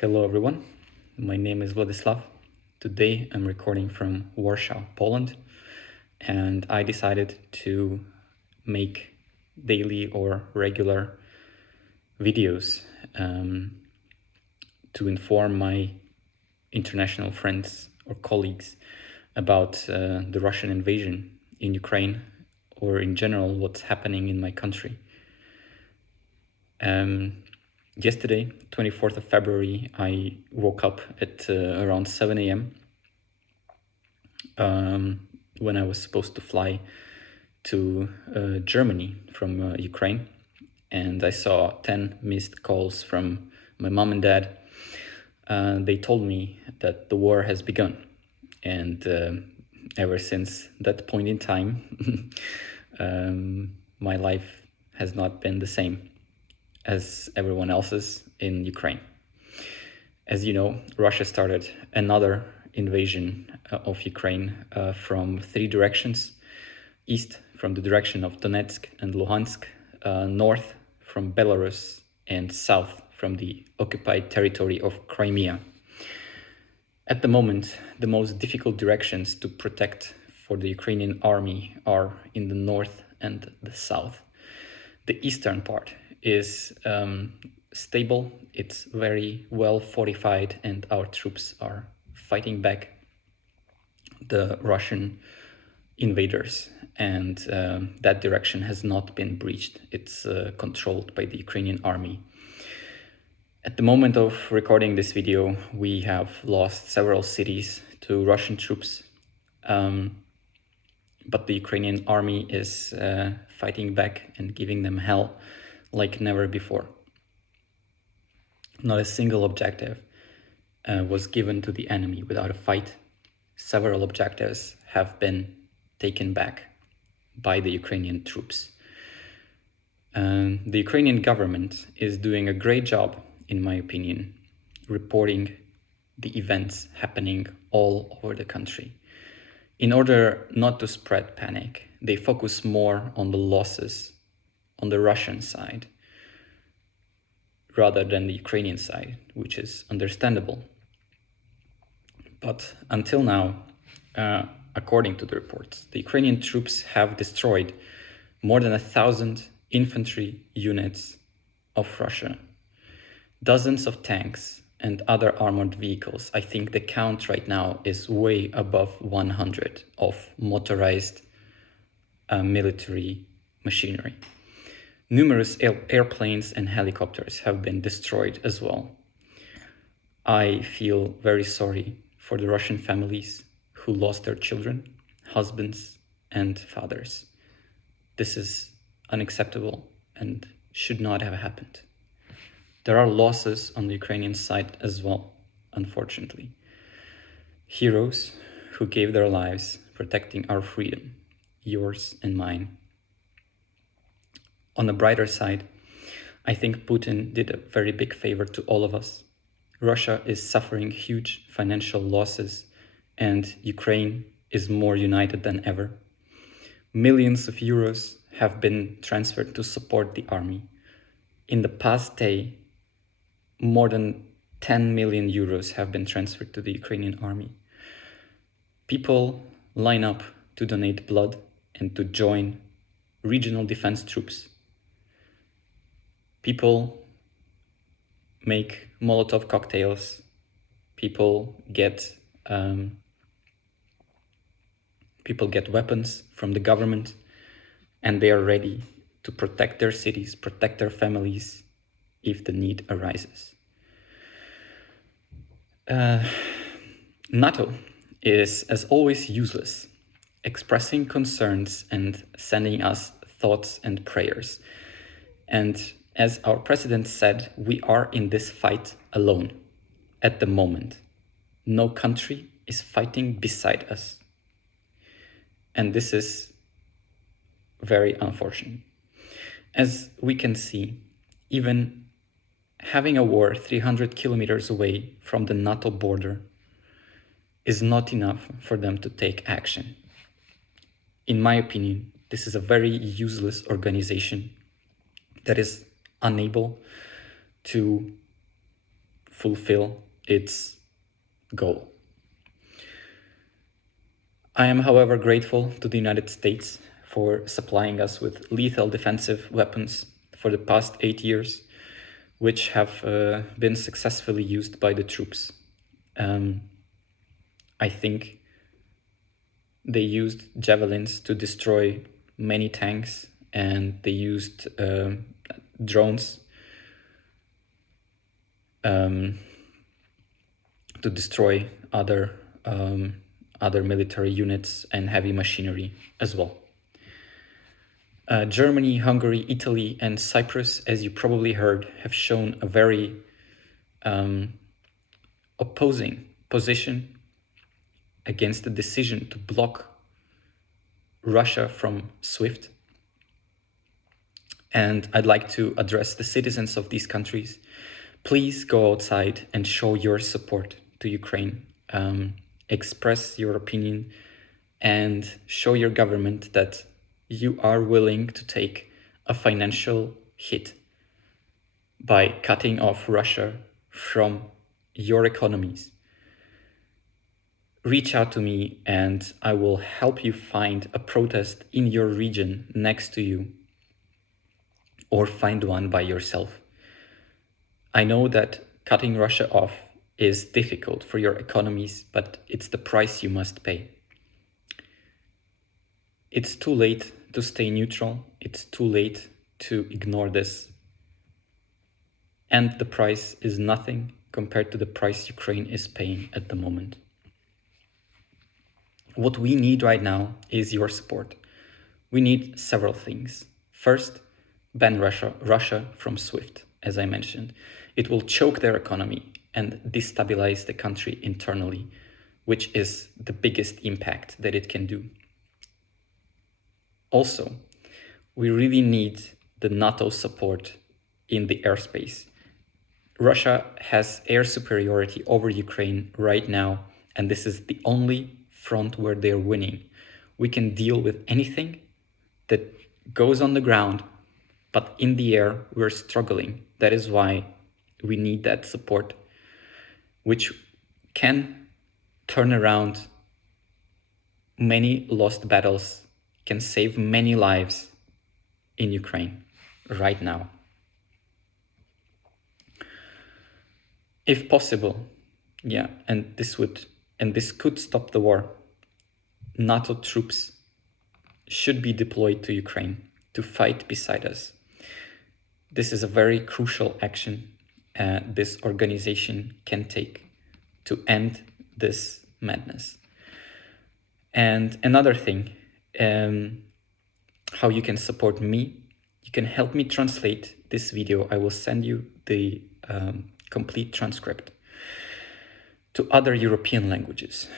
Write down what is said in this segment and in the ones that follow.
Hello everyone, my name is Vladislav. Today I'm recording from Warsaw, Poland, and I decided to make daily or regular videos to inform my international friends or colleagues about the Russian invasion in Ukraine, or in general what's happening in my country. Yesterday, 24th of February, I woke up at around 7 a.m. When I was supposed to fly to Germany from Ukraine, and I saw 10 missed calls from my mom and dad. They told me that the war has begun, and ever since that point in time, my life has not been the same as everyone else's in Ukraine. As you know, Russia started another invasion of Ukraine from three directions: east from the direction of Donetsk and Luhansk, north from Belarus, and south from the occupied territory of Crimea. At the moment, the most difficult directions to protect for the Ukrainian army are in the north and the south. The eastern part is stable, it's very well fortified, and our troops are fighting back the Russian invaders, and that direction has not been breached. It's controlled by the Ukrainian army. At the moment of recording this video, we have lost several cities to Russian troops, but the Ukrainian army is fighting back and giving them hell like never before. Not a single objective was given to the enemy without a fight. Several objectives have been taken back by the Ukrainian troops. The Ukrainian government is doing a great job, in my opinion, reporting the events happening all over the country. In order not to spread panic, they focus more on the losses on the Russian side rather than the Ukrainian side, which is understandable. But until now, according to the reports, the Ukrainian troops have destroyed more than 1,000 infantry units of Russia, dozens of tanks and other armored vehicles. I think the count right now is way above 100 of motorized military machinery. Numerous airplanes and helicopters have been destroyed as well. I feel very sorry for the Russian families who lost their children, husbands, and fathers. This is unacceptable and should not have happened. There are losses on the Ukrainian side as well, unfortunately. Heroes who gave their lives protecting our freedom, yours and mine. On the brighter side, I think Putin did a very big favor to all of us. Russia is suffering huge financial losses, and Ukraine is more united than ever. Millions of euros have been transferred to support the army. In the past day, more than 10 million euros have been transferred to the Ukrainian army. People line up to donate blood and to join regional defense troops. People make Molotov cocktails. People get weapons from the government, and they are ready to protect their cities, protect their families if the need arises. NATO is, as always, useless, expressing concerns and sending us thoughts and prayers. And as our president said, we are in this fight alone at the moment. No country is fighting beside us. And this is very unfortunate. As we can see, even having a war 300 kilometers away from the NATO border is not enough for them to take action. In my opinion, this is a very useless organization that is unable to fulfill its goal. I am, however, grateful to the United States for supplying us with lethal defensive weapons for the past 8 years, which have been successfully used by the troops. I think they used javelins to destroy many tanks, and they used drones to destroy other military units and heavy machinery as well. Germany, Hungary, Italy, and Cyprus, as you probably heard, have shown a very opposing position against the decision to block Russia from SWIFT. And I'd like to address the citizens of these countries. Please go outside and show your support to Ukraine. Express your opinion and show your government that you are willing to take a financial hit by cutting off Russia from your economies. Reach out to me and I will help you find a protest in your region next to you, or find one by yourself. I know that cutting Russia off is difficult for your economies, but it's the price you must pay. It's too late to stay neutral. It's too late to ignore this. And the price is nothing compared to the price Ukraine is paying at the moment. What we need right now is your support. We need several things. First, ban Russia from SWIFT, as I mentioned. It will choke their economy and destabilize the country internally, which is the biggest impact that it can do. Also, we really need the NATO support in the airspace. Russia has air superiority over Ukraine right now, and this is the only front where they're winning. We can deal with anything that goes on the ground, but in the air, we're struggling. That is why we need that support, which can turn around many lost battles, can save many lives in Ukraine right now. If possible, and this could stop the war, NATO troops should be deployed to Ukraine to fight beside us. This is a very crucial action this organization can take to end this madness. And another thing, how you can support me, you can help me translate this video. I will send you the complete transcript to other European languages.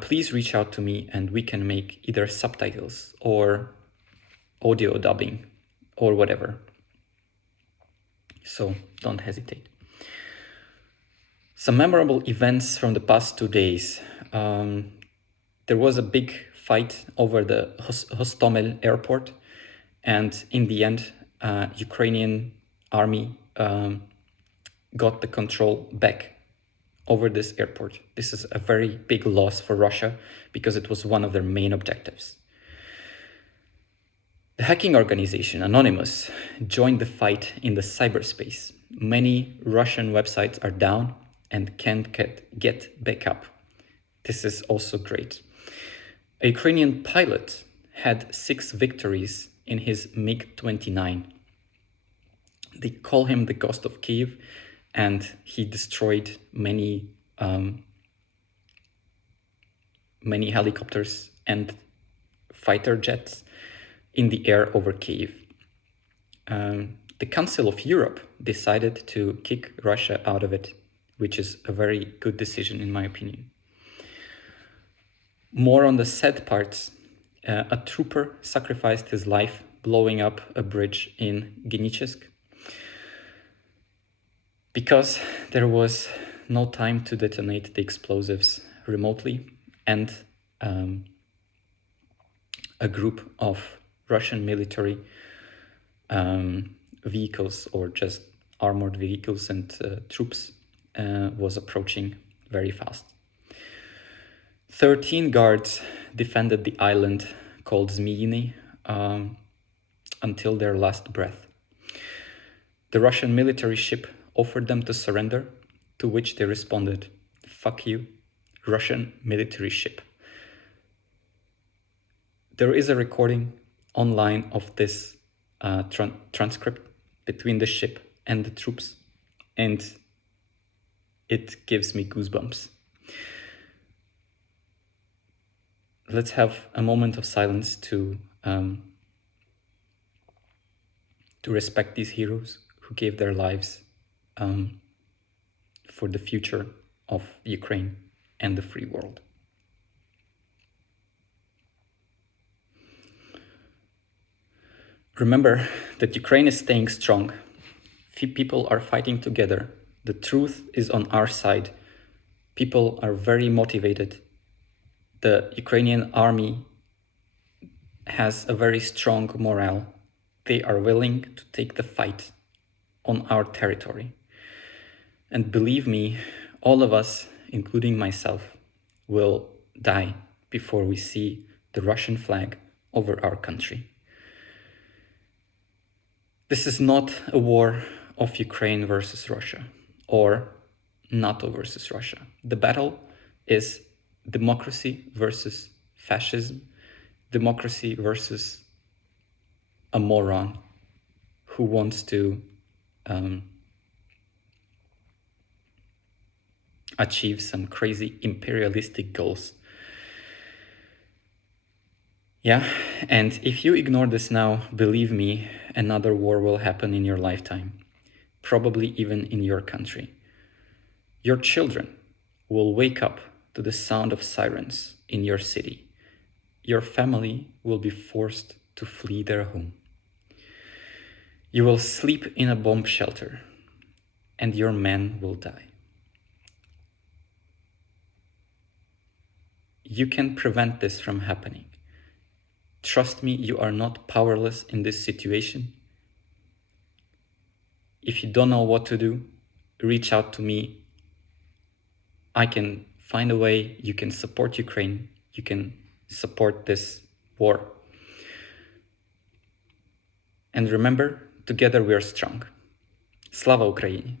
Please reach out to me and we can make either subtitles or audio dubbing or whatever. So don't hesitate. Some memorable events from the past 2 days. There was a big fight over the Hostomel airport, and in the end, Ukrainian army got the control back over this airport. This is a very big loss for Russia because it was one of their main objectives. The hacking organization Anonymous joined the fight in the cyberspace. Many Russian websites are down and can't get back up. This is also great. A Ukrainian pilot had 6 victories in his MiG-29. They call him the Ghost of Kyiv, and he destroyed many helicopters and fighter jets in the air over Kyiv. The Council of Europe decided to kick Russia out of it, which is a very good decision in my opinion. More on the sad parts, a trooper sacrificed his life blowing up a bridge in Genichesk because there was no time to detonate the explosives remotely, and a group of Russian military vehicles, or just armored vehicles and troops, was approaching very fast. 13 guards defended the island called Zmiyny until their last breath. The Russian military ship offered them to surrender, to which they responded, "Fuck you, Russian military ship." There is a recording online of this transcript between the ship and the troops, and it gives me goosebumps. Let's have a moment of silence to respect these heroes who gave their lives for the future of Ukraine and the free world. Remember that Ukraine is staying strong. People are fighting together. The truth is on our side. People are very motivated. The Ukrainian army has a very strong morale. They are willing to take the fight on our territory. And believe me, all of us, including myself, will die before we see the Russian flag over our country. This is not a war of Ukraine versus Russia or NATO versus Russia. The battle is democracy versus fascism, democracy versus a moron who wants to achieve some crazy imperialistic goals. Yeah, and if you ignore this now, believe me, another war will happen in your lifetime, probably even in your country. Your children will wake up to the sound of sirens in your city. Your family will be forced to flee their home. You will sleep in a bomb shelter, and your men will die. You can prevent this from happening. Trust me, you are not powerless in this situation. If you don't know what to do, reach out to me. I can find a way. You can support Ukraine. You can support this war. And remember, together we are strong. Slava Ukraini!